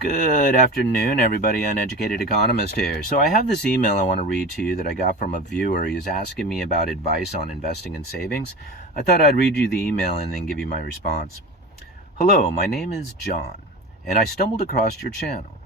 Good afternoon, everybody. Uneducated Economist here. So I have this email I want to read to you that I got from a viewer. He's asking me about advice on investing and savings. I thought I'd read you the email and then give you my response. Hello, my name is John, and I stumbled across your channel.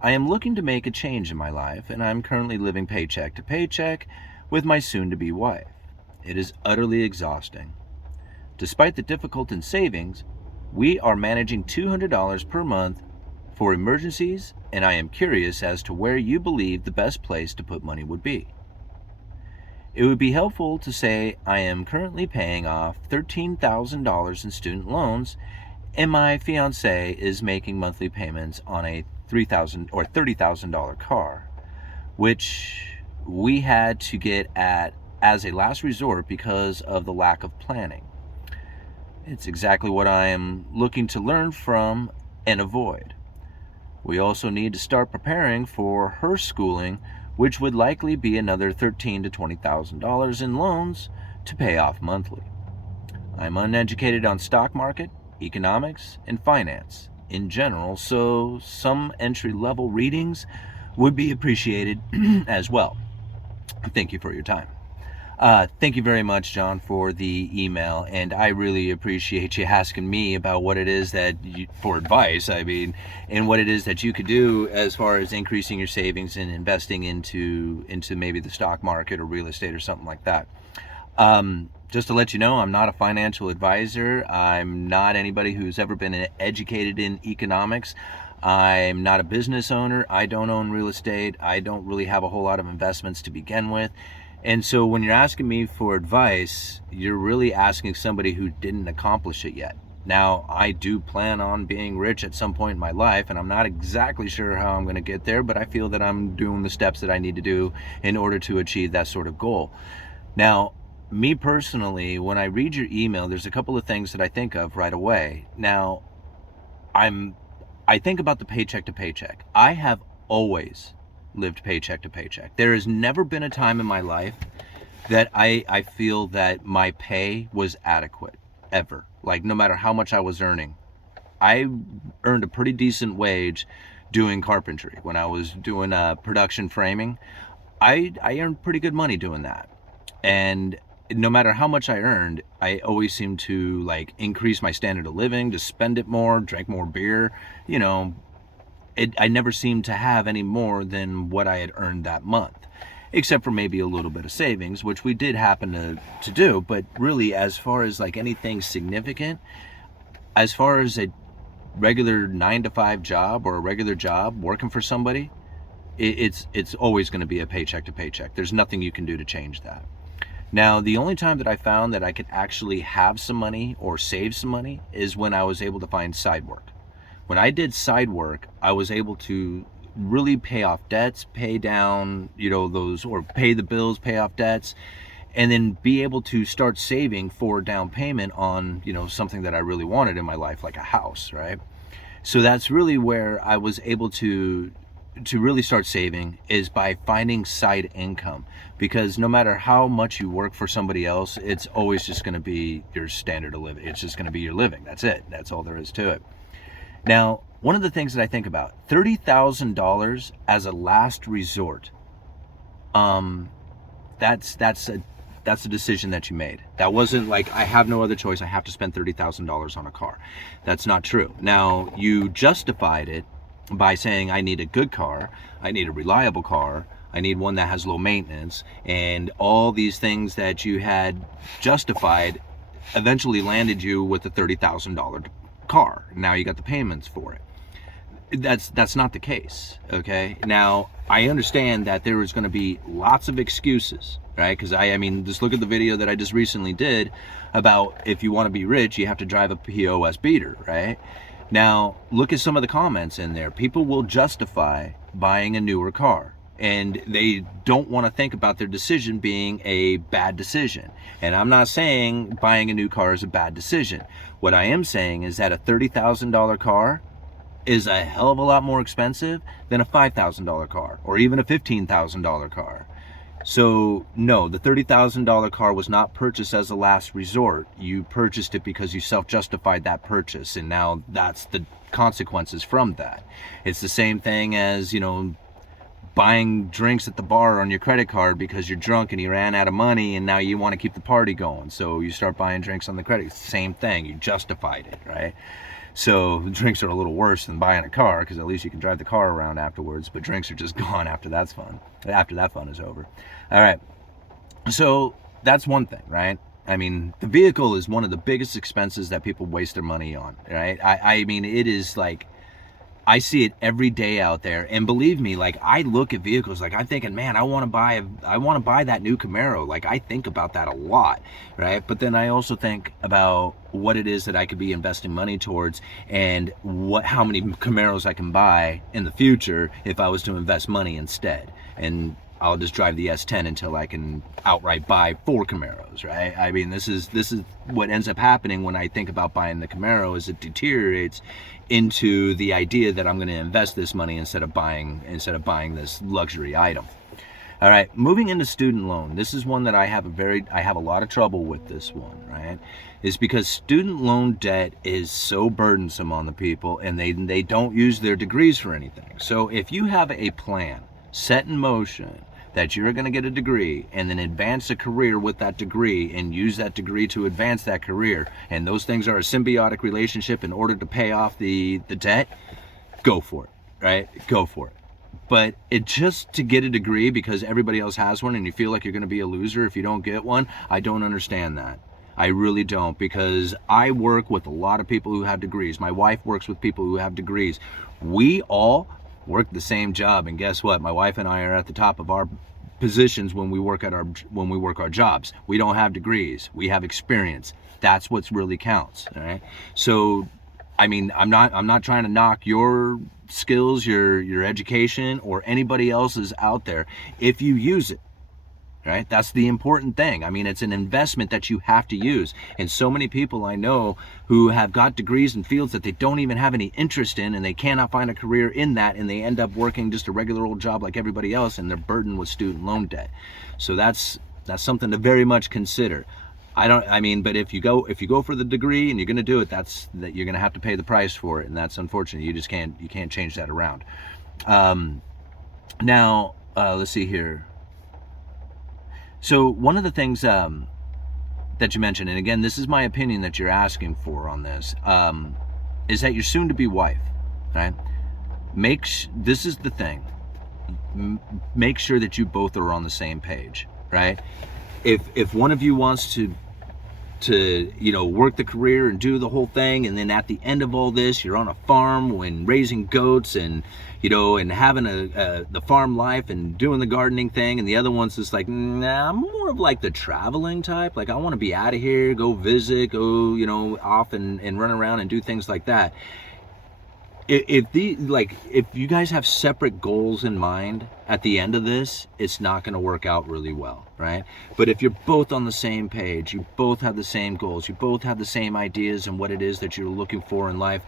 I am looking to make a change in my life, and I'm currently living paycheck to paycheck with my soon-to-be wife. It is utterly exhausting. Despite the difficulty in savings, we are managing $200 per month for emergencies, and I am curious as to where you believe the best place to put money would be. It would be helpful to say I am currently paying off $13,000 in student loans, and my fiance is making monthly payments on a $3,000 or $30,000 car, which we had to get at as a last resort because of the lack of planning. It's exactly what I am looking to learn from and avoid. We also need to start preparing for her schooling, which would likely be another $13,000 to $20,000 in loans to pay off monthly. I'm uneducated on stock market, economics, and finance in general, so some entry-level readings would be appreciated as well. Thank you for your time. Thank you very much, John, for the email, and I really appreciate you asking me about what it is for advice, and what it is that you could do as far as increasing your savings and investing into maybe the stock market or real estate or something like that. Just to let you know, I'm not a financial advisor. I'm not anybody who's ever been educated in economics. I'm not a business owner. I don't own real estate. I don't really have a whole lot of investments to begin with. And so when you're asking me for advice, you're really asking somebody who didn't accomplish it yet. Now, I do plan on being rich at some point in my life, and I'm not exactly sure how I'm going to get there, but I feel that I'm doing the steps that I need to do in order to achieve that sort of goal. Now, me personally, when I read your email, there's a couple of things that I think of right away. Now, I think about the paycheck to paycheck. I have always lived paycheck to paycheck. There has never been a time in my life that I feel that my pay was adequate, ever. Like, no matter how much I was earning. I earned a pretty decent wage doing carpentry. When I was doing production framing, I earned pretty good money doing that. And no matter how much I earned, I always seemed to increase my standard of living, to spend it more, drink more beer, I never seemed to have any more than what I had earned that month, except for maybe a little bit of savings, which we did happen to do. But really, as far as anything significant, as far as a regular 9-to-5 job or a regular job working for somebody, it's always going to be a paycheck to paycheck. There's nothing you can do to change that. Now, the only time that I found that I could actually have some money or save some money is when I was able to find side work. When I did side work, I was able to really pay off debts, pay down, or pay the bills, pay off debts, and then be able to start saving for down payment on, something that I really wanted in my life, like a house, right? So that's really where I was able to really start saving, is by finding side income, because no matter how much you work for somebody else, it's always just going to be your standard of living. It's just going to be your living. That's it. That's all there is to it. Now, one of the things that I think about, $30,000 as a last resort, that's a decision that you made. That wasn't like, I have no other choice, I have to spend $30,000 on a car. That's not true. Now, you justified it by saying, I need a good car, I need a reliable car, I need one that has low maintenance, and all these things that you had justified eventually landed you with a $30,000 car. Now you got the payments for it. That's not the case, okay? Now, I understand that there is going to be lots of excuses, right? Because just look at the video that I just recently did about, if you want to be rich, you have to drive a POS beater, right? Now, look at some of the comments in there. People will justify buying a newer car, and they don't want to think about their decision being a bad decision. And I'm not saying buying a new car is a bad decision. What I am saying is that a $30,000 car is a hell of a lot more expensive than a $5,000 car, or even a $15,000 car. So no, the $30,000 car was not purchased as a last resort. You purchased it because you self-justified that purchase, and now that's the consequences from that. It's the same thing as, buying drinks at the bar on your credit card because you're drunk and you ran out of money and now you want to keep the party going. So you start buying drinks on the credit. Same thing. You justified it, right? So drinks are a little worse than buying a car because at least you can drive the car around afterwards, but drinks are just gone after that's fun. After that fun is over. All right. So that's one thing, right? I mean, the vehicle is one of the biggest expenses that people waste their money on, right? I mean, it is like, I see it every day out there, and believe me, like, I look at vehicles, like, I'm thinking, man, I want to buy that new Camaro. Like, I think about that a lot, right? But then I also think about what it is that I could be investing money towards, and how many Camaros I can buy in the future if I was to invest money instead. And I'll just drive the S10 until I can outright buy 4 Camaros, right? I mean, this is what ends up happening when I think about buying the Camaro, is it deteriorates into the idea that I'm going to invest this money instead of buying this luxury item. All right, moving into student loan. This is one that I have a lot of trouble with. This one, right, is because student loan debt is so burdensome on the people, and they don't use their degrees for anything. So if you have a plan set in motion that you're going to get a degree and then advance a career with that degree and use that degree to advance that career, and those things are a symbiotic relationship in order to pay off the debt, go for it, right? Go for it. But just to get a degree because everybody else has one and you feel like you're going to be a loser if you don't get one, I don't understand that. I really don't, because I work with a lot of people who have degrees. My wife works with people who have degrees. We all work the same job, and guess what? My wife and I are at the top of our positions when we work our jobs. We don't have degrees. We have experience. That's what really counts. All right. So, I mean, I'm not trying to knock your skills, your education, or anybody else's out there if you use it. Right? That's the important thing. I mean, it's an investment that you have to use. And so many people I know who have got degrees in fields that they don't even have any interest in, and they cannot find a career in that, and they end up working just a regular old job like everybody else, and they're burdened with student loan debt. So that's something to very much consider. But if you go for the degree and you're going to do it, you're going to have to pay the price for it, and that's unfortunate. You can't change that around. Now, let's see here. So one of the things that you mentioned, and again, this is my opinion that you're asking for on this, is that your soon-to-be wife, right? This is the thing. Make sure that you both are on the same page, right? If one of you wants to work the career and do the whole thing, and then at the end of all this, you're on a farm when raising goats and and having the farm life and doing the gardening thing, and the other one's just like, nah, I'm more of like the traveling type. Like, I want to be out of here, go visit, go off and run around and do things like that. If you guys have separate goals in mind at the end of this, it's not going to work out really well, right? But if you're both on the same page, you both have the same goals, you both have the same ideas and what it is that you're looking for in life,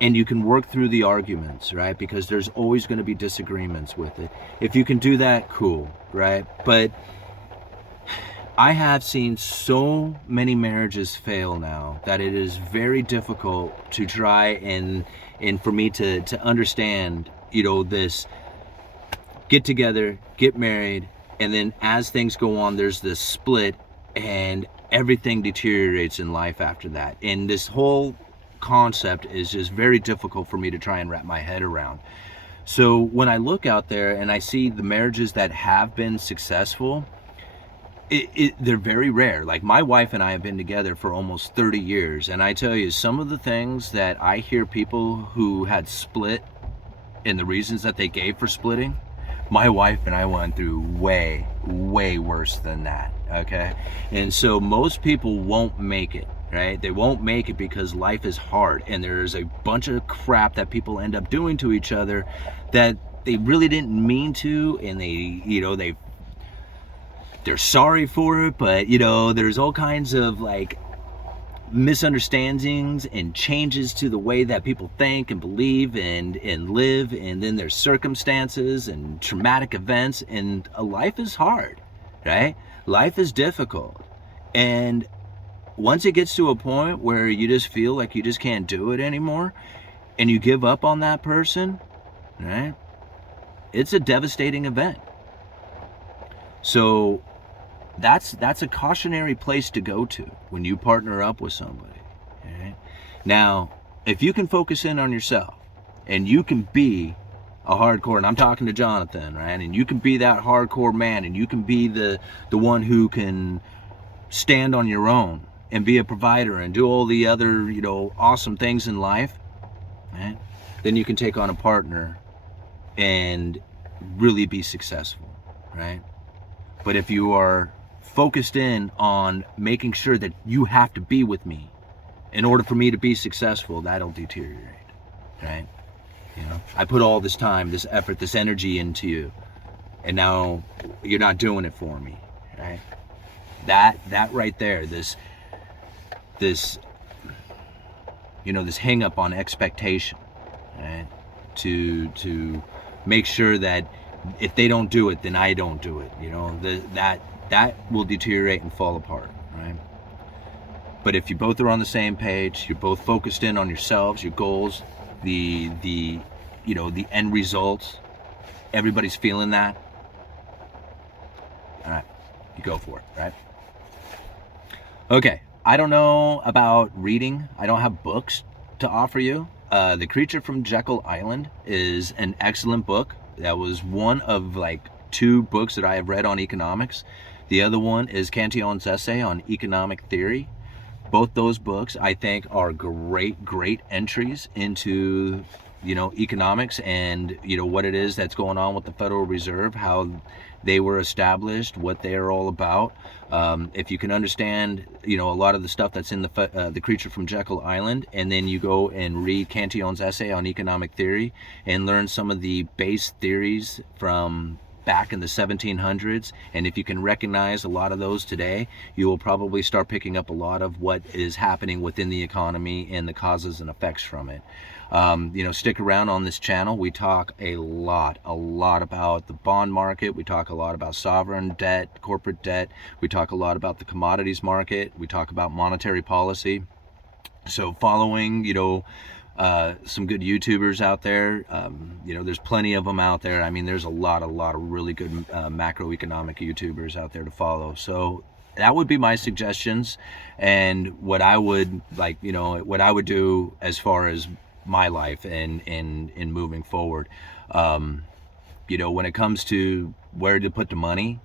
and you can work through the arguments, right? Because there's always going to be disagreements with it. If you can do that, cool, right? But I have seen so many marriages fail now that it is very difficult to try and for me to understand, this get together, get married, and then as things go on, there's this split and everything deteriorates in life after that. And this whole concept is just very difficult for me to try and wrap my head around. So when I look out there and I see the marriages that have been successful, they're very rare. Like, my wife and I have been together for almost 30 years, and I tell you, some of the things that I hear people who had split and the reasons that they gave for splitting, my wife and I went through way, way worse than that, okay? And so most people won't make it, right? They won't make it because life is hard, and there's a bunch of crap that people end up doing to each other that they really didn't mean to, and they're sorry for it, but there's all kinds of like misunderstandings and changes to the way that people think and believe and live, and then there's circumstances and traumatic events, and life is hard. right? Life is difficult. And once it gets to a point where you just feel like you just can't do it anymore and you give up on that person, right? It's a devastating event. So that's a cautionary place to go to when you partner up with somebody. Right? Now, if you can focus in on yourself and you can be a hardcore, and I'm talking to Jonathan, right? And you can be that hardcore man, and you can be the one who can stand on your own and be a provider and do all the other, awesome things in life, right? Then you can take on a partner and really be successful, right? But if you are focused in on making sure that you have to be with me in order for me to be successful, that'll deteriorate, right? I put all this time, this effort, this energy into you, and now you're not doing it for me, right? That right there, this hang up on expectation, right? To make sure that if they don't do it, then I don't do it. That will deteriorate and fall apart, right? But if you both are on the same page, you're both focused in on yourselves, your goals, the end results, everybody's feeling that, all right, you go for it, right? Okay, I don't know about reading. I don't have books to offer you. The Creature from Jekyll Island is an excellent book. That was one of like 2 books that I have read on economics. The other one is Cantillon's essay on economic theory. Both those books, I think, are great entries into, economics and, what it is that's going on with the Federal Reserve, how they were established, what they're all about. If you can understand, a lot of the stuff that's in the Creature from Jekyll Island, and then you go and read Cantillon's essay on economic theory and learn some of the base theories from back in the 1700s, and if you can recognize a lot of those today, you will probably start picking up a lot of what is happening within the economy and the causes and effects from it. Stick around on this channel. We talk a lot about the bond market. We talk a lot about sovereign debt, corporate debt. We talk a lot about the commodities market. We talk about monetary policy. So following, some good YouTubers out there. There's plenty of them out there. I mean, there's a lot of really good macroeconomic YouTubers out there to follow. So that would be my suggestions, and what I would what I would do as far as my life and in moving forward. When it comes to where to put the money,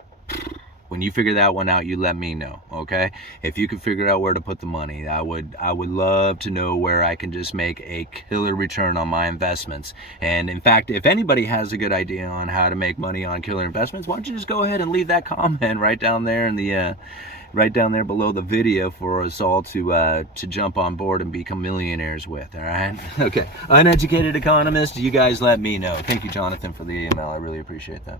when you figure that one out, you let me know, okay? If you can figure out where to put the money, I would love to know where I can just make a killer return on my investments. And in fact, if anybody has a good idea on how to make money on killer investments, why don't you just go ahead and leave that comment right down there in the right down there below the video for us all to jump on board and become millionaires with, all right? Okay, Uneducated Economist, you guys let me know. Thank you, Jonathan, for the email. I really appreciate that.